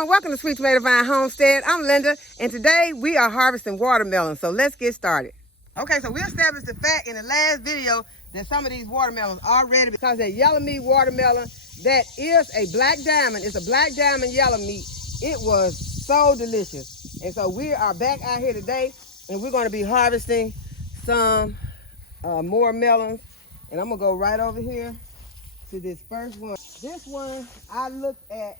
everyone, welcome to Sweet Tomato Vine Homestead. I'm Linda, and today we are harvesting watermelons, so let's get started. Okay, so we established the fact in the last video that some of these watermelons are ready because that yellow meat watermelon, that is a black diamond. It's a black diamond yellow meat. It was so delicious. And so we are back out here today, and we're going to be harvesting some more melons. And I'm going to go right over here to this first one. This one I looked at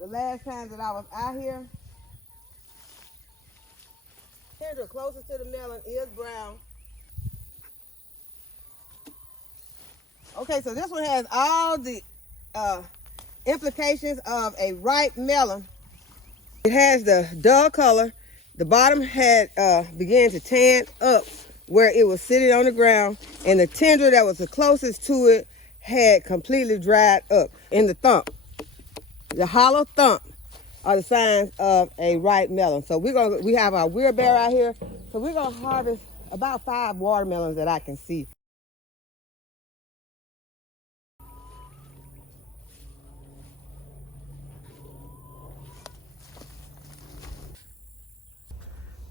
the last time that I was out here. Here's the closest to the melon is brown. Okay, so this one has all the implications of a ripe melon. It has the dull color. The bottom had began to tan up where it was sitting on the ground, and the tender that was the closest to it had completely dried up. In the thump, the hollow thump are the signs of a ripe melon. So we have our wheelbarrow out here. So we're gonna harvest about 5 watermelons that I can see.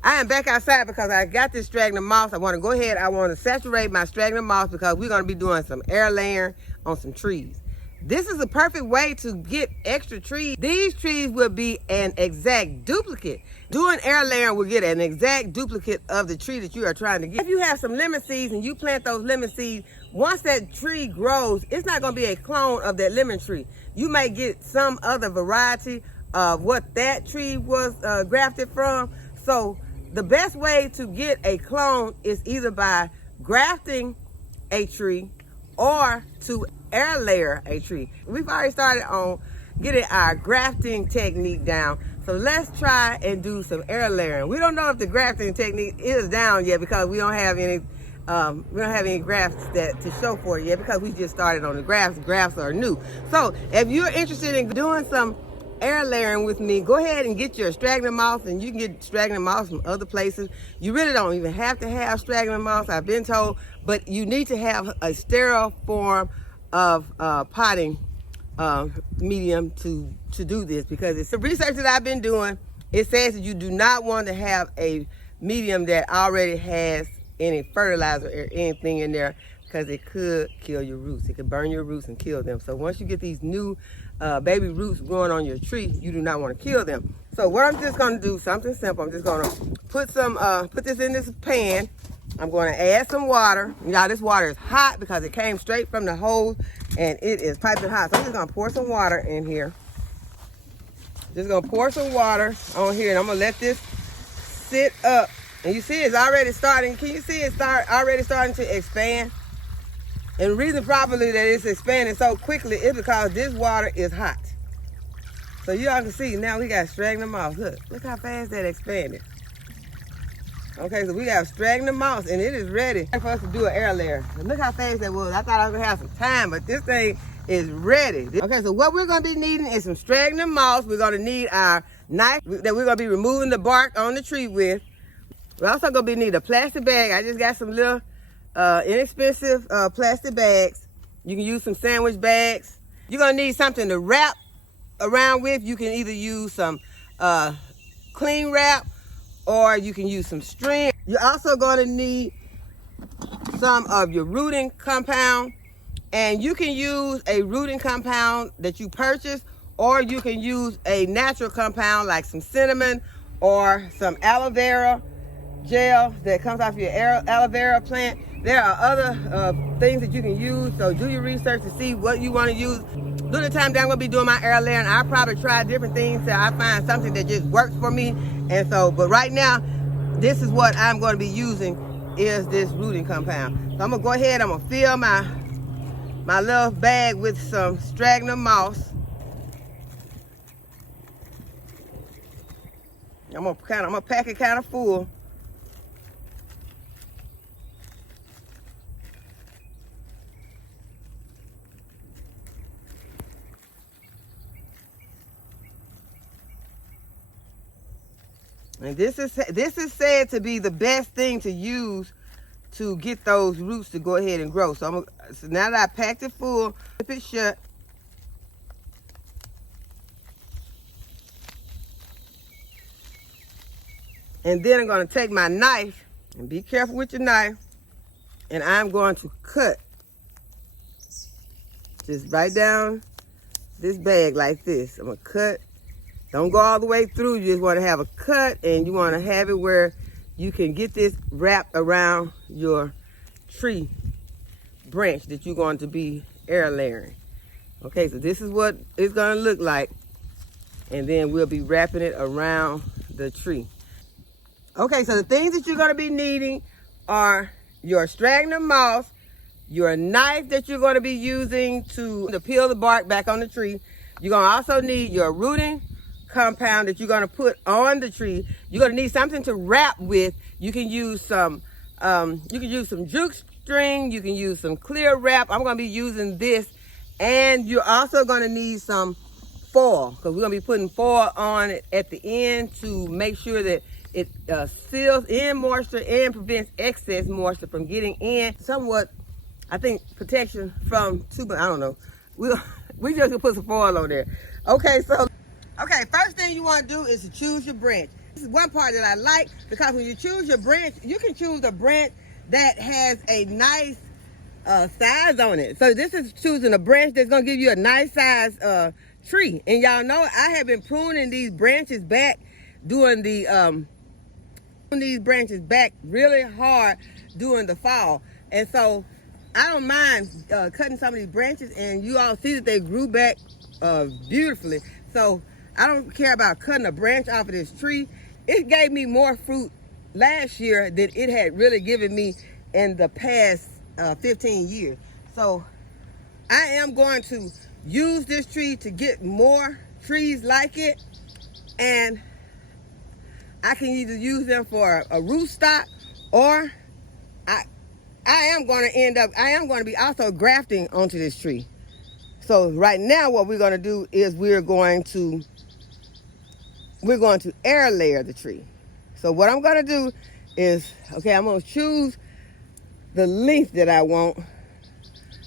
I am back outside because I got this straggling moss. I want to go ahead. I want to saturate my straggling moss because we're going to be doing some air layering on some trees. This is a perfect way to get extra trees. These trees will be an exact duplicate. Doing air layering will get an exact duplicate of the tree that you are trying to get. If you have some lemon seeds and you plant those lemon seeds, once that tree grows, it's not going to be a clone of that lemon tree. You may get some other variety of what that tree was grafted from. So the best way to get a clone is either by grafting a tree or to air layer a tree. We've already started on getting our grafting technique down. So let's try and do some air layering. We don't know if the grafting technique is down yet because we don't have any grafts that to show for it yet because we just started on the grafts. Grafts are new. So if you're interested in doing some air layering with me, go ahead and get your straggling moss, and you can get straggling moss from other places. You really don't even have to have straggling moss, I've been told, but you need to have a sterile form of potting medium to do this, because it's the research that I've been doing. It says that you do not want to have a medium that already has any fertilizer or anything in there, because it could kill your roots. It could burn your roots and kill them. So once you get these new baby roots growing on your tree, you do not want to kill them. So what I'm just going to do, something simple. I'm just going to put this in this pan. I'm going to add some water. Now this water is hot because it came straight from the hose and it is piping hot. So I'm just going to pour some water in here. Just going to pour some water on here, and I'm going to let this sit up. And you see it's already starting. Can you see it already starting to expand? And the reason probably that it's expanding so quickly is because this water is hot. So y'all can see now we got straggling moss. Look how fast that expanded. Okay, so we got straggling moss and it is ready for us to do an air layer. And look how fast that was. I thought I was gonna have some time, but this thing is ready. Okay, so what we're gonna be needing is some straggling moss. We're gonna need our knife that we're gonna be removing the bark on the tree with. We're also gonna be need a plastic bag. I just got some little inexpensive plastic bags. You can use some sandwich bags. You're gonna need something to wrap around with. You can either use some cling wrap or you can use some string. You're also gonna need some of your rooting compound, and you can use a rooting compound that you purchase, or you can use a natural compound like some cinnamon or some aloe vera gel that comes off your aloe vera plant. There are other things that you can use, so do your research to see what you want to use. During the time that I'm going to be doing my air layering, I'll probably try different things till I find something that just works for me. And so, but right now, this is what I'm going to be using, is this rooting compound. So I'm going to go ahead, I'm going to fill my little bag with some straggling moss. I'm going to pack it kind of full. And this is said to be the best thing to use to get those roots to go ahead and grow. So, so now that I packed it full, flip it shut. And then I'm going to take my knife, and be careful with your knife, and I'm going to cut just right down this bag like this. I'm going to cut. Don't go all the way through. You just want to have a cut, and you want to have it where you can get this wrapped around your tree branch that you're going to be air layering. Okay, so this is what it's going to look like, and then we'll be wrapping it around the tree. Okay, so the things that you're going to be needing are your sphagnum moss, your knife that you're going to be using to peel the bark back on the tree. You're going to also need your rooting compound that you're going to put on the tree. You're going to need something to wrap with. You can use some jute string. You can use some clear wrap. I'm going to be using this. And you're also going to need some foil, because we're going to be putting foil on it at the end to make sure that it seals in moisture and prevents excess moisture from getting in. Somewhat, I think, protection from I don't know. We just gonna put some foil on there. Okay, first thing you want to do is to choose your branch. This is one part that I like, because when you choose your branch, you can choose a branch that has a nice size on it. So this is choosing a branch that's gonna give you a nice size tree. And y'all know I have been pruning these branches back, doing these branches back really hard during the fall. And so I don't mind cutting some of these branches, and you all see that they grew back beautifully. So I don't care about cutting a branch off of this tree. It gave me more fruit last year than it had really given me in the past 15 years. So I am going to use this tree to get more trees like it, and I can either use them for a root stock, or I am going to be also grafting onto this tree. So right now what we're going to do is we're going to air layer the tree. So what I'm going to do is, okay, I'm going to choose the length that I want,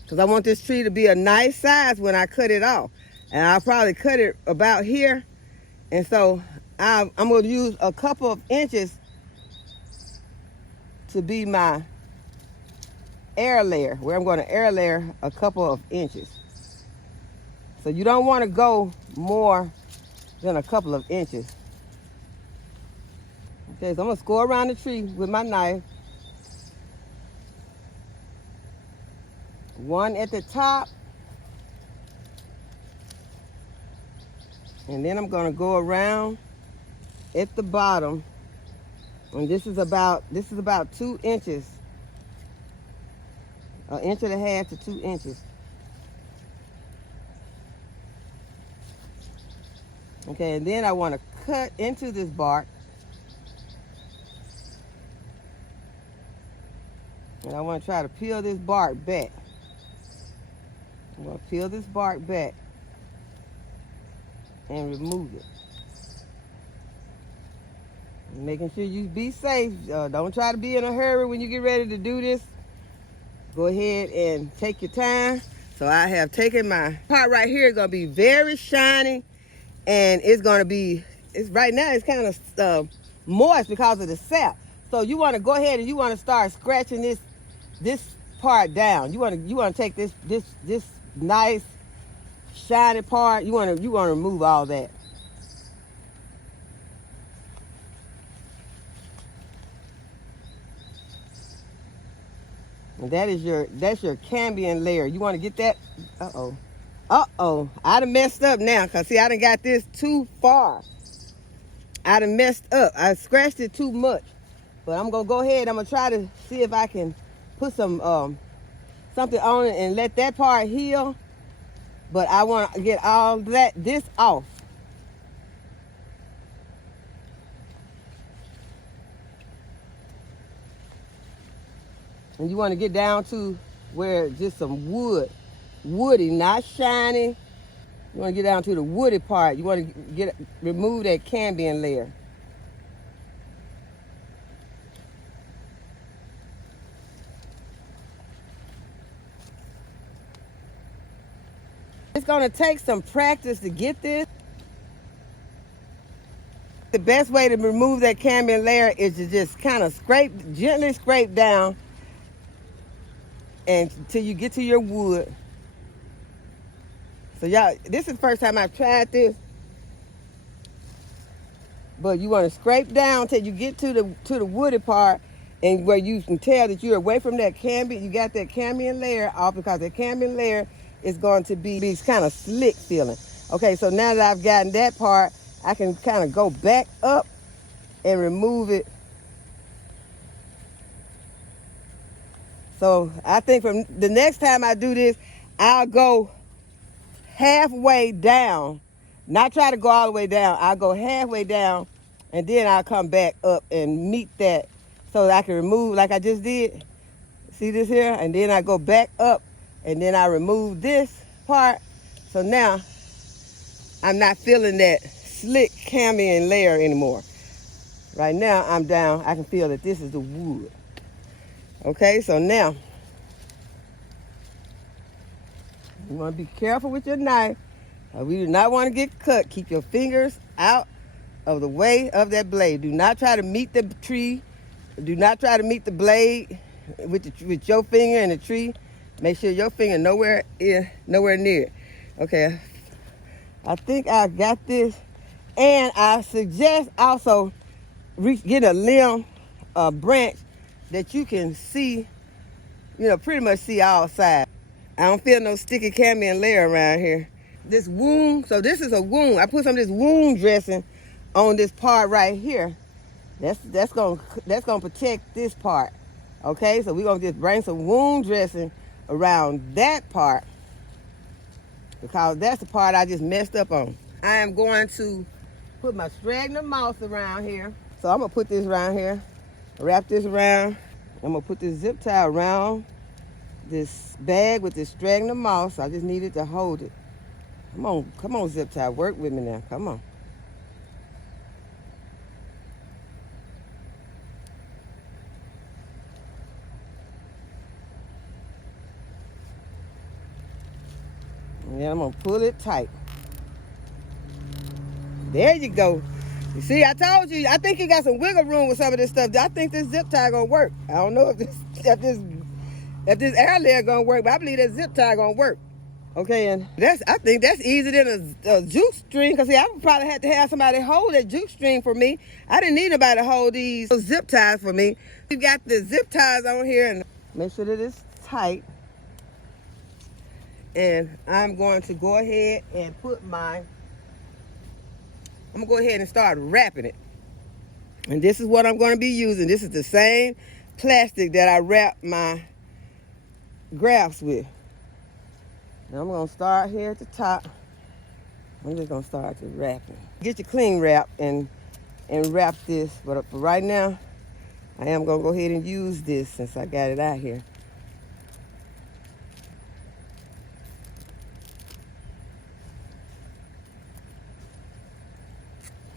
because I want this tree to be a nice size when I cut it off. And I'll probably cut it about here. And so I'm going to use a couple of inches to be my air layer, where I'm going to air layer a couple of inches. So you don't want to go more than a couple of inches. Okay, so I'm going to go around the tree with my knife. One at the top. And then I'm going to go around at the bottom. And this is about 2 inches. 1.5 inches to 2 inches. Okay, and then I want to cut into this bark. And I want to try to peel this bark back. I'm going to peel this bark back and remove it. Making sure you be safe. Don't try to be in a hurry when you get ready to do this. Go ahead and take your time. So I have taken my part right here. It's going to be very shiny, and it's going to be, right now it's kind of moist because of the sap. So you want to go ahead and you want to start scratching this part down. You want to take this nice shiny part. You want to remove all that. And that's your cambium layer. You want to get that. I done messed up now, because see, I done got this too far. I done messed up. I scratched it too much. But I'm gonna go ahead. I'm gonna try to see if I can put some something on it and let that part heal. But I want to get all this off. And you want to get down to where just some woody, not shiny. You want to get down to the woody part. You want to remove that cambium layer. It's going to take some practice to get this. the best way to remove that cambium layer is to just kind of gently scrape down until you get to your wood. So y'all, this is the first time I've tried this. But you want to scrape down till you get to the woody part, and where you can tell that you're away from that cambium. You got that cambium layer off, because that cambium layer is going to be kind of slick feeling. Okay, so now that I've gotten that part, I can kind of go back up and remove it. So I think from the next time I do this, I'll go halfway down. Not try to go all the way down. I'll go halfway down, and then I'll come back up and meet that so that I can remove, like I just did. See this here? And then I go back up, and then I remove this part. So now I'm not feeling that slick cambium layer anymore. Right now I'm down. I can feel that this is the wood. Okay, so now you want to be careful with your knife. We do not want to get cut. Keep your fingers out of the way of that blade. Do not try to meet the tree. Do not try to meet the blade with your finger in the tree. Make sure your finger nowhere near. Okay, I think I got this. And I suggest also get a limb, a branch that you can see, pretty much see all sides. I don't feel no sticky cambium layer around here. This wound, so this is a wound. I put some of this wound dressing on this part right here. That's gonna protect this part. Okay, so we're gonna just bring some wound dressing around that part, because that's the part I just messed up on. I am going to put my sphagnum moss around here. So I'm gonna put this around here, wrap this around. I'm gonna put this zip tie around this bag with this sphagnum moss. I just needed to hold it. Come on, zip tie, work with me now, come on. And then I'm gonna pull it tight. There you go. You see, I told you, I think you got some wiggle room with some of this stuff. I think this zip tie gonna work. I don't know if this air layer gonna work, but I believe that zip tie gonna work. Okay, and I think that's easier than a juke string, because see, I would probably have to have somebody hold that juke string for me. I didn't need nobody to hold these zip ties for me. We got the zip ties on here, and make sure that it's tight. And I'm going to go ahead and I'm gonna go ahead and start wrapping it. And this is what I'm gonna be using. This is the same plastic that I wrap my grafts with. Now I'm gonna start here at the top. I'm just gonna start to wrapping. Get your cling wrap and wrap this. But for right now, I am gonna go ahead and use this since I got it out here.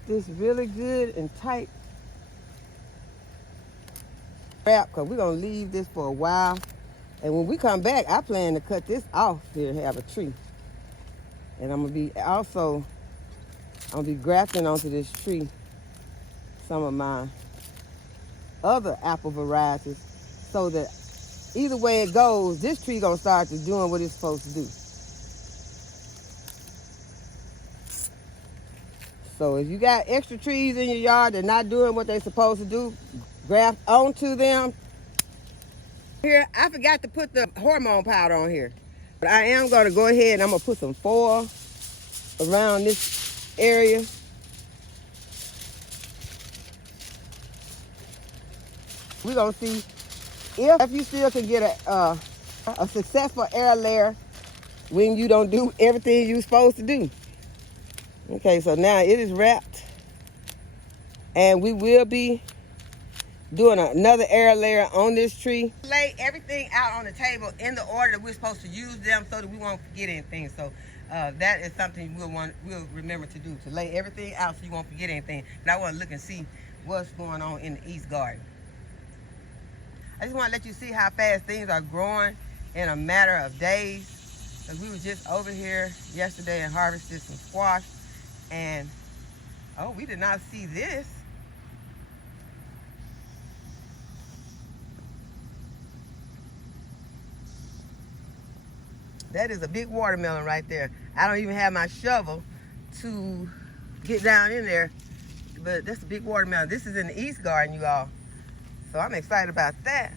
This really good and tight wrap, because we're gonna leave this for a while. And when we come back, I plan to cut this off here and have a tree. And I'm gonna be grafting onto this tree some of my other apple varieties, so that either way it goes, this tree gonna start to doing what it's supposed to do. So if you got extra trees in your yard that not doing what they're supposed to do, graft onto them. Here, I forgot to put the hormone powder on here. But I am gonna go ahead and I'm gonna put some foil around this area. We're gonna see if you still can get a successful air layer when you don't do everything you're supposed to do. Okay, so now it is wrapped, and we will be doing another air layer on this tree. Lay everything out on the table in the order that we're supposed to use them, so that we won't forget anything. So that is something we'll remember to do, to lay everything out so you won't forget anything. But I want to look and see what's going on in the East Garden. I just want to let you see how fast things are growing in a matter of days. Because we were just over here yesterday and harvested some squash, and Oh, we did not see this. That is a big watermelon right there. I don't even have my shovel to get down in there, but that's a big watermelon. This is in the East Garden, you all. So I'm excited about that.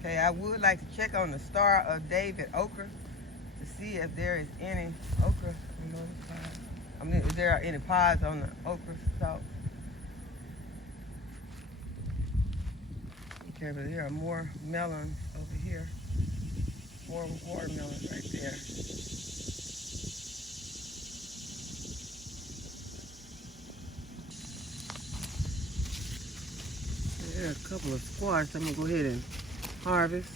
Okay, I would like to check on the Star of David okra to see if there is any okra. I mean, if there are any pods on the okra stalk. Okay, but there are more melons over here. More watermelons right there. There are a couple of squash I'm gonna go ahead and harvest.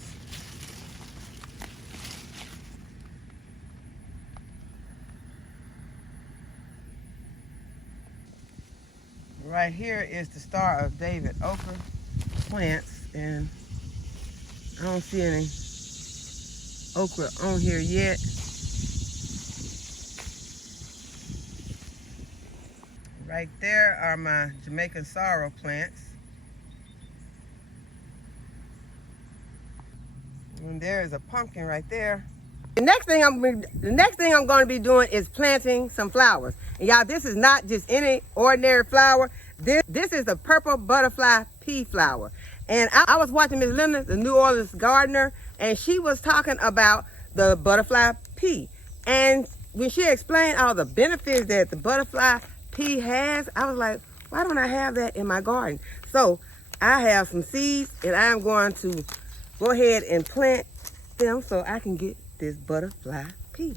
Right here is the Star of David okra plants, and I don't see any okra on here yet. Right there are my Jamaican sorrel plants. And there is a pumpkin right there. The next thing I'm going to be doing is planting some flowers. And y'all, this is not just any ordinary flower. This is the purple butterfly pea flower. And I was watching Miss Linda, the New Orleans gardener, and she was talking about the butterfly pea. And when she explained all the benefits that the butterfly pea has, I was like, why don't I have that in my garden? So I have some seeds, and I'm going to go ahead and plant them so I can get this butterfly pea.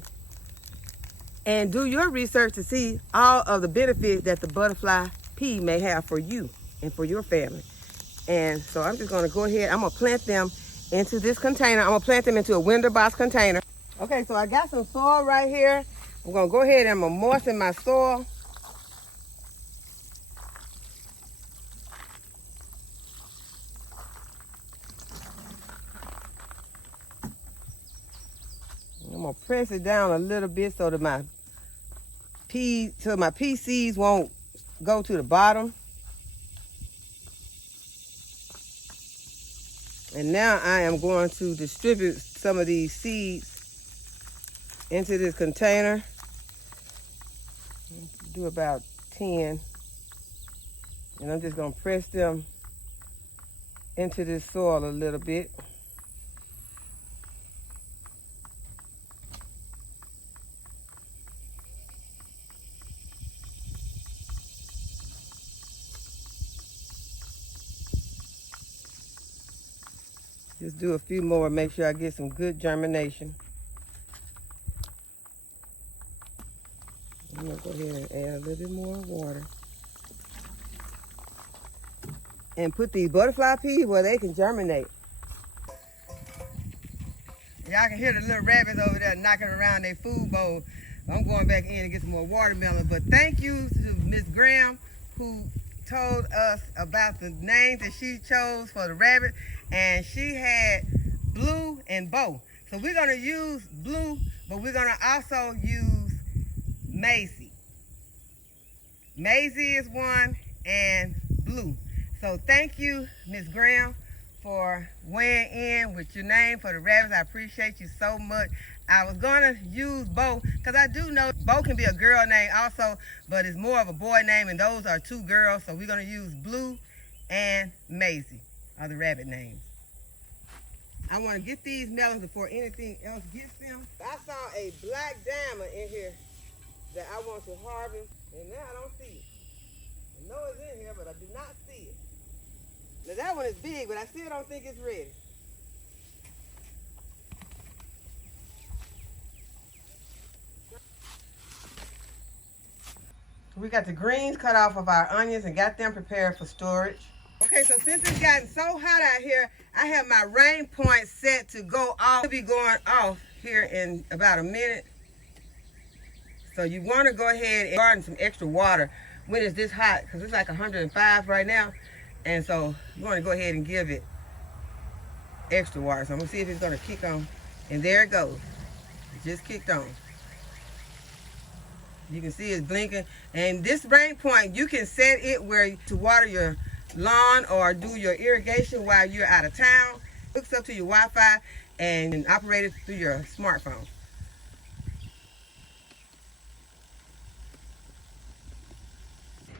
And do your research to see all of the benefits that the butterfly pea may have for you and for your family. And so I'm just gonna go ahead, I'm gonna plant them into this container. I'm gonna plant them into a window box container. Okay, so I got some soil right here. I'm gonna go ahead and I'm gonna moisten my soil. I'm gonna press it down a little bit so that my pea seeds won't go to the bottom. And now I am going to distribute some of these seeds into this container. Do about 10. And I'm just gonna press them into this soil a little bit. Just do a few more, make sure I get some good germination. I'm gonna go ahead and add a little bit more water. And put these butterfly peas where they can germinate. Y'all can hear the little rabbits over there knocking around their food bowl. I'm going back in and get some more watermelon. But thank you to Miss Graham, who told us about the names that she chose for the rabbit. And she had Blue and Bo. So we're gonna use Blue, but we're gonna also use Maisie. Maisie is one and Blue. So thank you, Miss Graham, for weighing in with your name for the rabbits. I appreciate you so much. I was gonna use Bo, because I do know Bo can be a girl name also, but it's more of a boy name, and those are two girls. So we're gonna use Blue and Maisie are the rabbit names. I want to get these melons before anything else gets them. I saw a black diamond in here that I want to harvest, and now I don't see it. I know it's in here, but I do not see it. Now that one is big, but I still don't think it's ready. We got the greens cut off of our onions and got them prepared for storage. Okay, so since it's gotten so hot out here, I have my rain point set to go off. It'll be going off here in about a minute. So you want to go ahead and garden some extra water when it's this hot, because it's like 105 right now. And so you want to go ahead and give it extra water. So I'm going to see if it's going to kick on. And there it goes. It just kicked on. You can see it's blinking. And this rain point, you can set it where to water your lawn or do your irrigation while you're out of town. Hooks up to your Wi-Fi and operate it through your smartphone.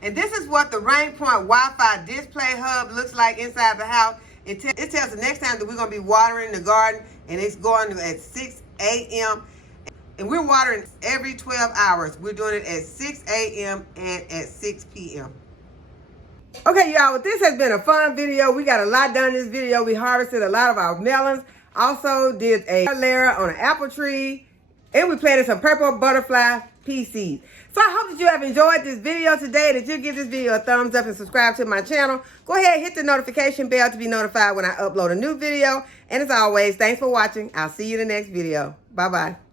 And this is what the Rain Point Wi-Fi display hub looks like inside the house. It tells the next time that we're going to be watering the garden, and it's going at 6 a.m. And we're watering every 12 hours. We're doing it at 6 a.m. and at 6 p.m. Okay, y'all, well, this has been a fun video. We got a lot done in this video. We harvested a lot of our melons. Also did a layer on an apple tree. And we planted some purple butterfly pea seeds. So I hope that you have enjoyed this video today, that you give this video a thumbs up and subscribe to my channel. Go ahead and hit the notification bell to be notified when I upload a new video. And as always, thanks for watching. I'll see you in the next video. Bye-bye.